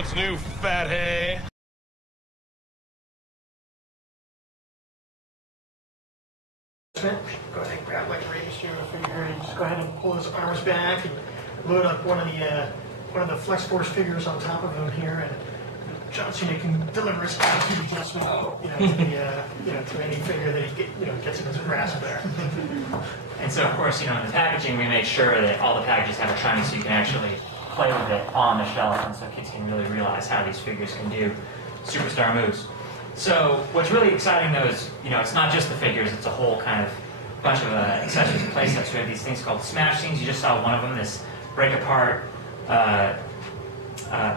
What's new, fat hay? Go ahead and grab like a radius figure and just go ahead and pull his arms back and load up one of the flex force figures on top of him here, and John Cena can deliver his attitude adjustment, to any figure that he gets in his grasp there. And so, of course, in the packaging, we make sure that all the packages have a timing so you can actually play with it on the shelf, and so kids can really realize how these figures can do superstar moves. So what's really exciting, though, is it's not just the figures; it's a whole kind of bunch of accessories and play sets. We have these things called smash scenes. You just saw one of them, this break apart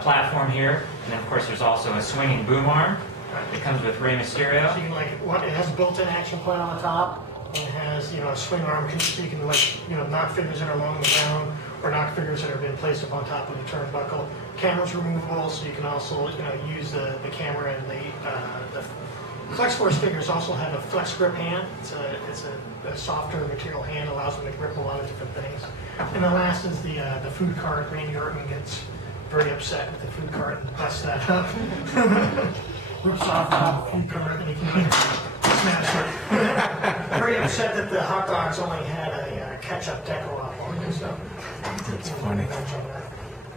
platform here, and then of course there's also a swinging boom arm that comes with Rey Mysterio. So you can it has a built-in action point on the top, and it has a swing arm so you can knock figures that are along the ground or knock figures that have been placed up on top of the turnbuckle. Camera's removable, so you can also use the camera, and the Flex Force figures also have a flex grip hand. It's a softer material hand, allows them to grip a lot of different things. And the last is the food cart. Randy Orton gets very upset with the food cart and busts that up. Rips off the food cart and he can smash it. Very upset that the hot dogs only had a ketchup deco up on them. So that's funny.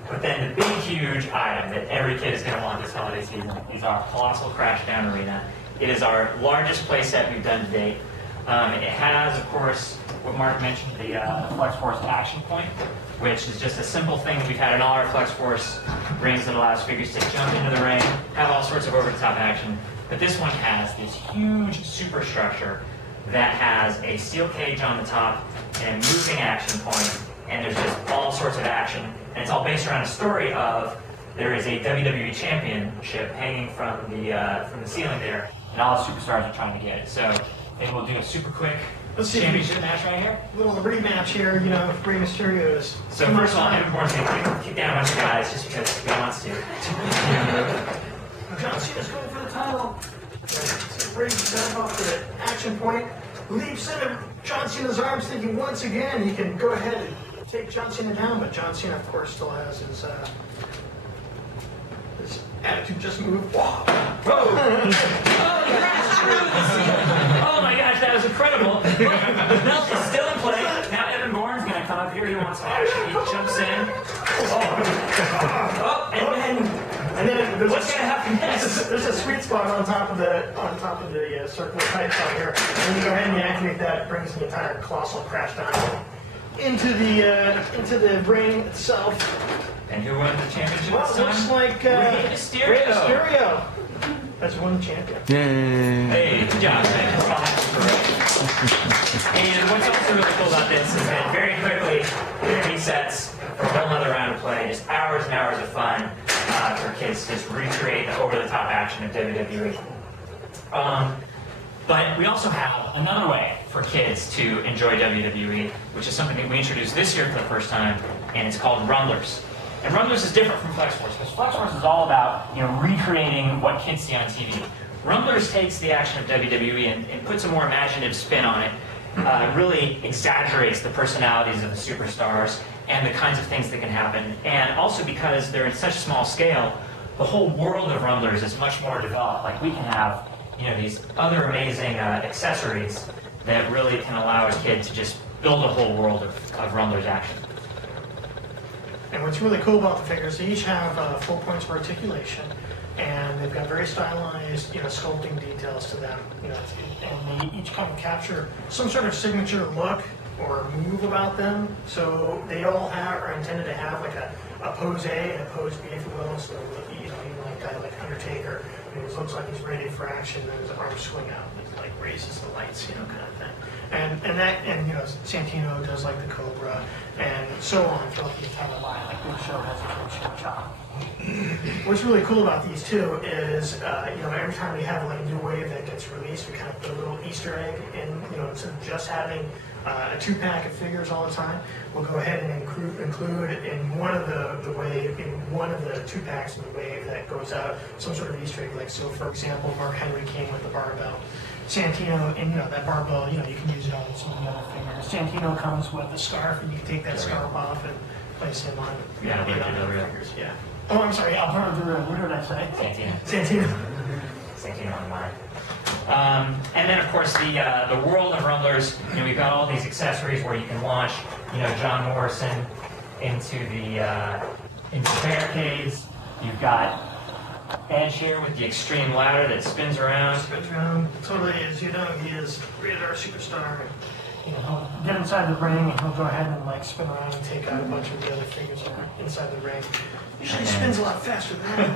But then the big, huge item that every kid is going to want this holiday season is our Colossal Crashdown Arena. It is our largest playset we've done to date. It has, of course, what Mark mentioned, the Flex Force action point, which is just a simple thing we've had in all our Flex Force rings that allows figures to jump into the ring, have all sorts of over-the-top action. But this one has this huge superstructure that has a steel cage on the top and a moving action point, and there's just all sorts of action. And it's all based around a story of there is a WWE Championship hanging from the ceiling there, and all the superstars are trying to get it. So maybe we'll do a super quick championship match right here. A little rematch here, Rey Mysterio's. So first of all, Evan Bourne's going to kick down a bunch of guys just because he wants to. John Cena's going for the title. Rey's back off the action point. Leaps into John Cena's arms, thinking once again he can go ahead and take John Cena down, but John Cena, of course, still has his attitude just move. Whoa! Oh, oh my gosh, that was incredible. But the belt is still in play. Now Evan Bourne's going to come up here. He wants some action. He jumps in. Oh, and then there's what's going to happen next? There's a sweet spot on top of the circle of pipes on here. And when you go ahead and you activate that, it brings the entire Colossal Crashdown into the ring itself. And who won the championship Well, this it time? looks like Rey Mysterio. Rey Mysterio has won the champion. Yay! Hey, good job, man. That's all happens for Rey. And what's also really cool about this is that very quickly it resets for a whole other round of play. Just hours and hours of fun for kids to just recreate the over-the-top action of WWE. But we also have another way for kids to enjoy WWE, which is something that we introduced this year for the first time, and it's called Rumblers. And Rumblers is different from Flex Force, because Flex Force is all about recreating what kids see on TV. Rumblers takes the action of WWE and puts a more imaginative spin on it, really exaggerates the personalities of the superstars and the kinds of things that can happen. And also because they're in such a small scale, the whole world of Rumblers is much more developed. Like we can have these other amazing accessories that really can allow a kid to just build a whole world of Rumblers action. And what's really cool about the figures, they each have full points of articulation, and they've got very stylized, sculpting details to them. And they each kind of capture some sort of signature look or move about them. So they all are intended to have like a pose A and a pose B, if you will. So like Undertaker, it looks like he's ready for action, and his arms swing out, and he raises the lights, kind of thing. And Santino does like the Cobra, and so on throughout the entire line. Like Big Show has a Big Show chop. What's really cool about these two is, every time we have a new wave that gets released, we kind of put a little Easter egg in, instead of just having a 2-pack of figures all the time, we'll go ahead and include in one of the wave, in one of the 2-packs in the wave that goes out, some sort of Easter egg. Like, so for example, Mark Henry came with the barbell. Santino, and that barbell, you can use it on some of the other figures. Santino comes with a scarf, and you can take that scarf off and place him on other figures. Yeah. Oh, I'm sorry, Alberto, what did I say? Santino. Santino. Santino on mine. And then, of course, the world of Rumblers. You know, we've got all these accessories where you can launch, you know, John Morrison into the barricades. You've got Edge here with the extreme ladder that spins around. Spins around. Totally, as you know, he is rated R superstar. You know, he'll get inside the ring and he'll go ahead and like spin around and take out a bunch of the other figures that are inside the ring. Usually he spins a lot faster than that.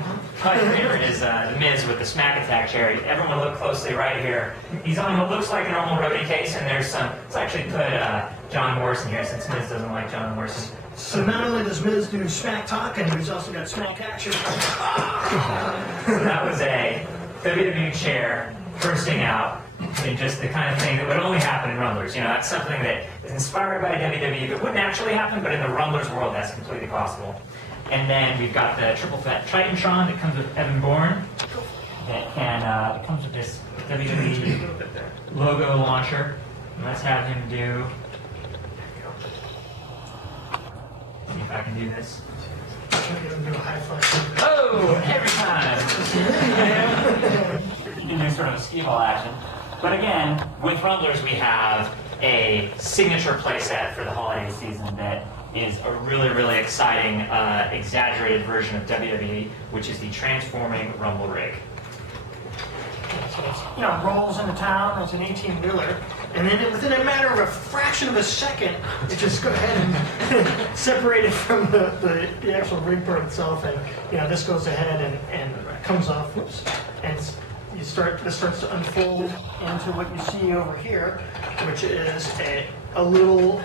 My favorite is the Miz with the smack attack chair. Everyone look closely right here. He's on what looks like a normal roadie case, and there's some. Let's actually put John Morrison here since Miz doesn't like John Morrison. So not only does Miz do smack talking, he's also got smack action. That was a WWE chair bursting out in just the kind of thing that would only happen in Rumblers. You know, that's something that is inspired by WWE, but wouldn't actually happen, but in the Rumblers world, that's completely possible. And then we've got the triple fat Titantron that comes with Evan Bourne. That comes with this WWE logo launcher. And let's have him do. See if I can do this. Oh, every time! You can do sort of a ski-ball action. But again, with Rumblers, we have a signature playset for the holiday season that is a really, really exciting, exaggerated version of WWE, which is the Transforming Rumble Rig. So it's, you know, rolls into town, it's an 18-wheeler, and then within a matter of a fraction of a second, it just go ahead and separate it from the actual rig part itself, and, you know, this goes ahead and comes off, whoops, and this starts to unfold into what you see over here, which is a little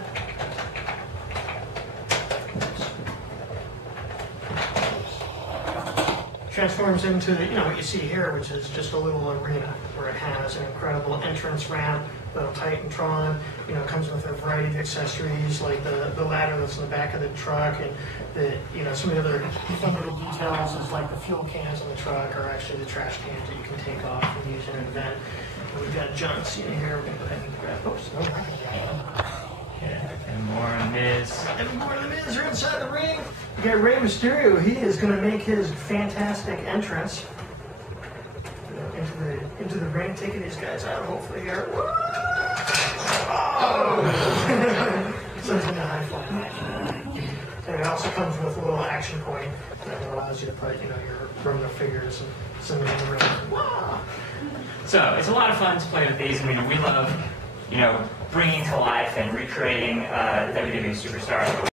transforms into, you know, what you see here, which is just a little arena where it has an incredible entrance ramp, the Titantron, you know, comes with a variety of accessories like the ladder that's in the back of the truck, and the, you know, some of the other fun little details is like the fuel cans on the truck are actually the trash cans that you can take off and use in an event. And we've got John Cena here. We're going to go ahead and grab. Oops, no, And more on Miz. and more of the Miz are inside the ring. We got Rey Mysterio. He is going to make his fantastic entrance into the ring, taking these guys out. Hopefully here. Oh! So he's going to high fly. And it also comes with a little action point that allows you to put, you know, your Roman figures and some of the ring. Wow! So it's a lot of fun to play with these. I mean, we love, you know, bringing to life and recreating WWE superstars.